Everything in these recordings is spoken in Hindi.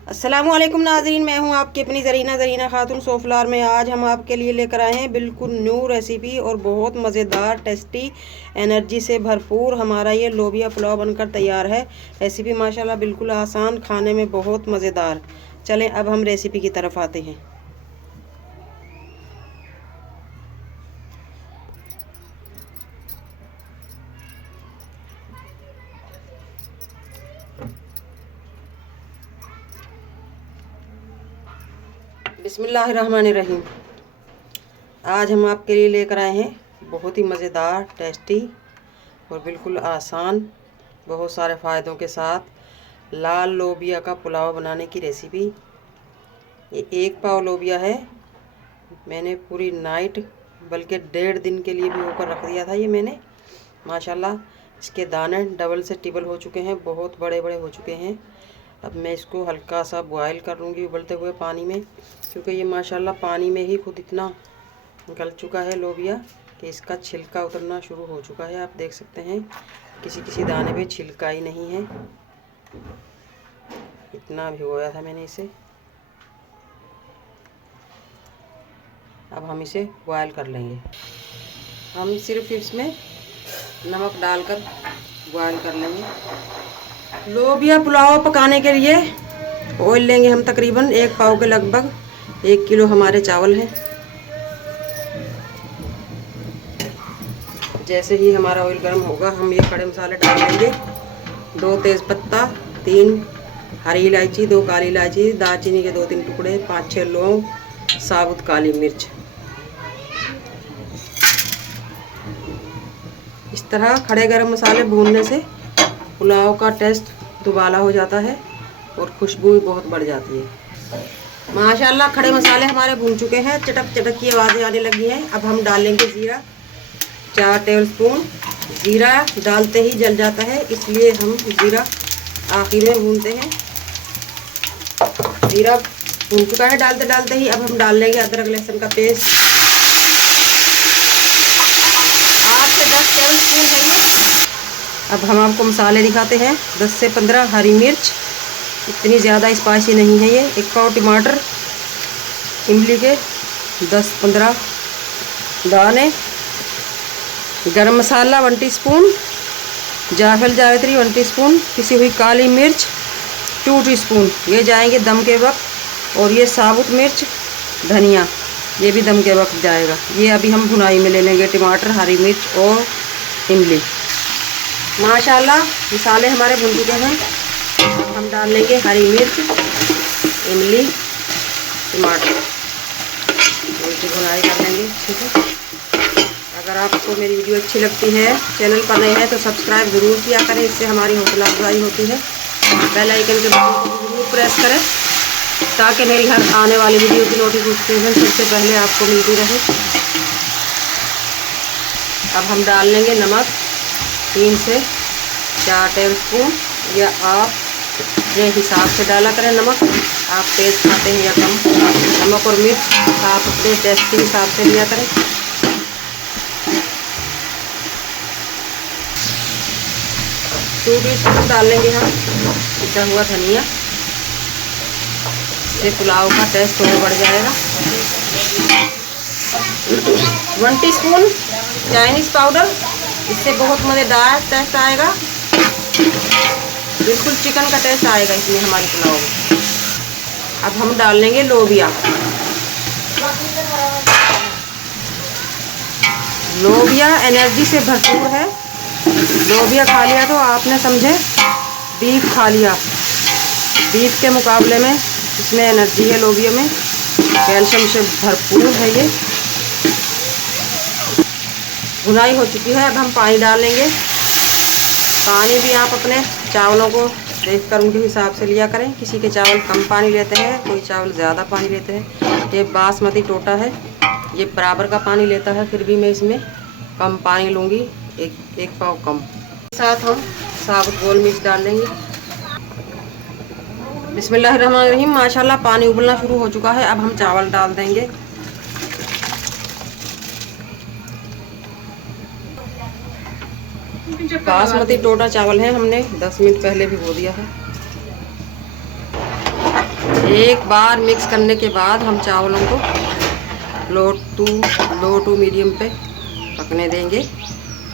अस्सलामुअलैकुम नाज़रीन, मैं हूं आपकी अपनी ज़रीना खातून सोफलार में। आज हम आपके लिए लेकर आए हैं बिल्कुल न्यू रेसिपी और बहुत मज़ेदार, टेस्टी, एनर्जी से भरपूर हमारा ये लोबिया पुलाव बनकर तैयार है। रेसिपी माशाल्लाह बिल्कुल आसान, खाने में बहुत मज़ेदार। चलें अब हम रेसिपी की तरफ आते हैं। बिस्मिल्लाहिर्रहमानिर्रहीम। आज हम आपके लिए लेकर आए हैं बहुत ही मज़ेदार, टेस्टी और बिल्कुल आसान, बहुत सारे फ़ायदों के साथ लाल लोबिया का पुलाव बनाने की रेसिपी। ये 1 पाव लोबिया है। मैंने पूरी नाइट बल्कि 1.5 दिन के लिए भिगो कर रख दिया था। ये मैंने माशाल्लाह इसके दाने डबल से ट्रिपल हो चुके हैं, बहुत बड़े बड़े हो चुके हैं। अब मैं इसको हल्का सा बॉयल कर लूँगी उबलते हुए पानी में, क्योंकि ये माशाल्लाह पानी में ही खुद इतना गल चुका है लोबिया कि इसका छिलका उतरना शुरू हो चुका है। आप देख सकते हैं किसी किसी दाने पे छिलका ही नहीं है, इतना भिगोया था मैंने इसे। अब हम इसे बॉयल कर लेंगे। हम सिर्फ इसमें नमक डालकर बॉयल कर लेंगे। लोबिया पुलाव पकाने के लिए ऑयल लेंगे हम तकरीबन 1 पाव के लगभग। 1 किलो हमारे चावल हैं। जैसे ही हमारा ऑयल गर्म होगा हम ये खड़े मसाले डाल देंगे। 2 तेज़पत्ता, 3 हरी इलायची, 2 काली इलायची, दालचीनी के 2-3 टुकड़े, 5-6 लौंग, साबुत काली मिर्च। इस तरह खड़े गरम मसाले भूनने से पुलाव का टेस्ट दुबाला हो जाता है और खुशबू भी बहुत बढ़ जाती है। माशाल्लाह खड़े मसाले हमारे भून चुके हैं, चटक चटक की आवाज़ें आने लगी हैं। अब हम डालेंगे ज़ीरा, 4 टेबलस्पून। ज़ीरा डालते ही जल जाता है, इसलिए हम ज़ीरा आखिर में भूनते हैं। ज़ीरा भून चुका है डालते डालते ही। अब हम डाल लेंगे अदरक लहसुन का पेस्ट। 8 से 10 टेबलस्पून है ये। अब हम आपको मसाले दिखाते हैं। 10 से 15 हरी मिर्च, इतनी ज़्यादा स्पाइसी नहीं है ये। 1 पाव टमाटर, इमली के 10-15 दाने, गरम मसाला 1 टीस्पून, जायफल जावित्री 1 टीस्पून, पिसी हुई काली मिर्च 2 टीस्पून, ये जाएंगे दम के वक्त। और ये साबुत मिर्च, धनिया, ये भी दम के वक्त जाएगा। ये अभी हम भुनाई में ले लेंगे, टमाटर, हरी मिर्च और इमली। माशाल्लाह मसाले हमारे भुन चुके हैं। अब हम डाल लेंगे हरी मिर्च, इमली, टमाटर, इनकी भुनाई कर लेंगे अच्छे से। अगर आपको मेरी वीडियो अच्छी लगती है, चैनल पर नए हैं तो सब्सक्राइब ज़रूर किया करें, इससे हमारी हौसला अफजाई होती है। बेल आइकन के बटन को ज़रूर प्रेस करें ताकि मेरी हर आने वाली वीडियो की नोटिफिकेशन सबसे पहले आपको मिलती रहे। अब हम डाल लेंगे नमक, 3 से 4 टेबलस्पून, या आप अपने हिसाब से डाला करें नमक। आप तेज़ खाते हैं या कम। नमक और मिर्च आप अपने टेस्ट के हिसाब से लिया करें। 2 टीस्पून डाल लेंगे हम पिसा हुआ धनिया, इससे पुलाव का टेस्ट और बढ़ जाएगा। 1 टीस्पून चाइनीज़ पाउडर, इससे बहुत मज़ेदार टेस्ट आएगा, बिल्कुल चिकन का टेस्ट आएगा इसमें हमारे पुलाव में। अब हम डाल लेंगे लोबिया। लोबिया एनर्जी से भरपूर है। लोबिया खा लिया तो आपने समझे बीफ खा लिया। बीफ के मुकाबले में इसमें एनर्जी है, लोबिया में कैल्शियम से भरपूर है ये। भुनाई हो चुकी है। अब हम पानी डाल लेंगे। पानी भी आप अपने चावलों को देखकर उनके हिसाब से लिया करें। किसी के चावल कम पानी लेते हैं, कोई चावल ज़्यादा पानी लेते हैं। ये बासमती टोटा है, ये बराबर का पानी लेता है, फिर भी मैं इसमें कम पानी लूँगी, एक पाव कम। साथ हम साबुत गोल मिर्च डाल लेंगे। बिस्मिल्लाहिर्रहमानिर्रहीम। माशाल्लाह पानी उबलना शुरू हो चुका है। अब हम चावल डाल देंगे। बासमती टोटा चावल है, हमने 10 मिनट पहले भिगो दिया है। एक बार मिक्स करने के बाद हम चावलों को लो टू मीडियम पे पकने देंगे।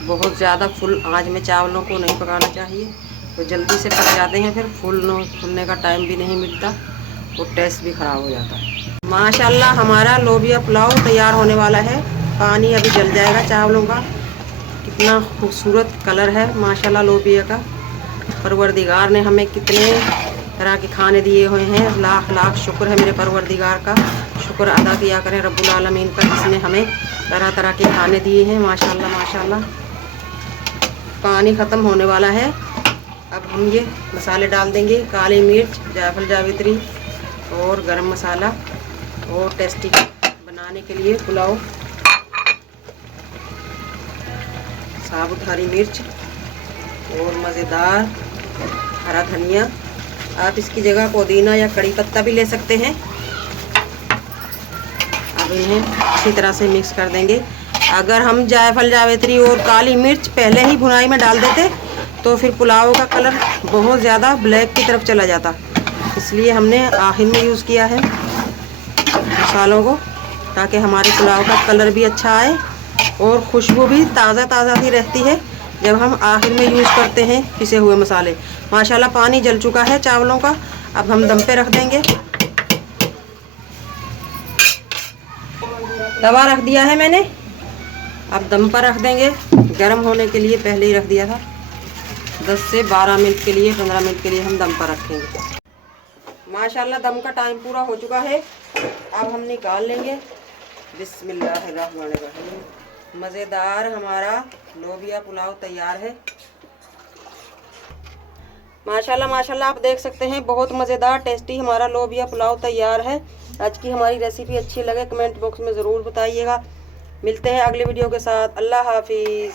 बहुत ज़्यादा फुल आंच में चावलों को नहीं पकाना चाहिए, तो जल्दी से पक जाते हैं, फिर फुलने का टाइम भी नहीं मिलता और टेस्ट भी ख़राब हो जाता है। माशाल्लाह हमारा लोबिया पुलाव तैयार होने वाला है। पानी अभी जल जाएगा चावलों का। कितना खूबसूरत कलर है माशाल्लाह लोबिया का। परवरदिगार ने हमें कितने तरह के खाने दिए हुए हैं। लाख लाख शुक्र है मेरे परवरदिगार का। शुक्र अदा किया करें रब्बुल आलमीन का, जिसने हमें तरह तरह के खाने दिए हैं। माशाल्लाह माशाल्लाह। पानी ख़त्म होने वाला है। अब हम ये मसाले डाल देंगे, काली मिर्च, जायफल जावित्री और गरम मसाला, और टेस्टी बनाने के लिए पुलाव, साबुत हरी मिर्च और मज़ेदार हरा धनिया। आप इसकी जगह पुदीना या कड़ी पत्ता भी ले सकते हैं। अब इन्हें अच्छी तरह से मिक्स कर देंगे। अगर हम जायफल जावित्री और काली मिर्च पहले ही भुनाई में डाल देते तो फिर पुलाव का कलर बहुत ज़्यादा ब्लैक की तरफ चला जाता, इसलिए हमने आखिर में यूज़ किया है मसालों को, ताकि हमारे पुलाव का कलर भी अच्छा आए और खुशबू भी ताज़ा ताज़ा सी रहती है जब हम आखिर में यूज़ करते हैं पिसे हुए मसाले। माशाल्लाह पानी जल चुका है चावलों का। अब हम दम पे रख देंगे। तवा रख दिया है मैंने, अब दम पर रख देंगे। गर्म होने के लिए पहले ही रख दिया था। 10 से 12 मिनट के लिए, 15 मिनट के लिए हम दम पर रखेंगे। माशाल्लाह दम का टाइम पूरा हो चुका है। अब हम निकाल लेंगे। बिस्मिल्लाहिर्रहमानिर्रहीम। मज़ेदार हमारा लोबिया पुलाव तैयार है। माशाल्लाह माशाल्लाह आप देख सकते हैं, बहुत मज़ेदार टेस्टी हमारा लोबिया पुलाव तैयार है। आज की हमारी रेसिपी अच्छी लगे कमेंट बॉक्स में ज़रूर बताइएगा। मिलते हैं अगले वीडियो के साथ। अल्लाह हाफिज़।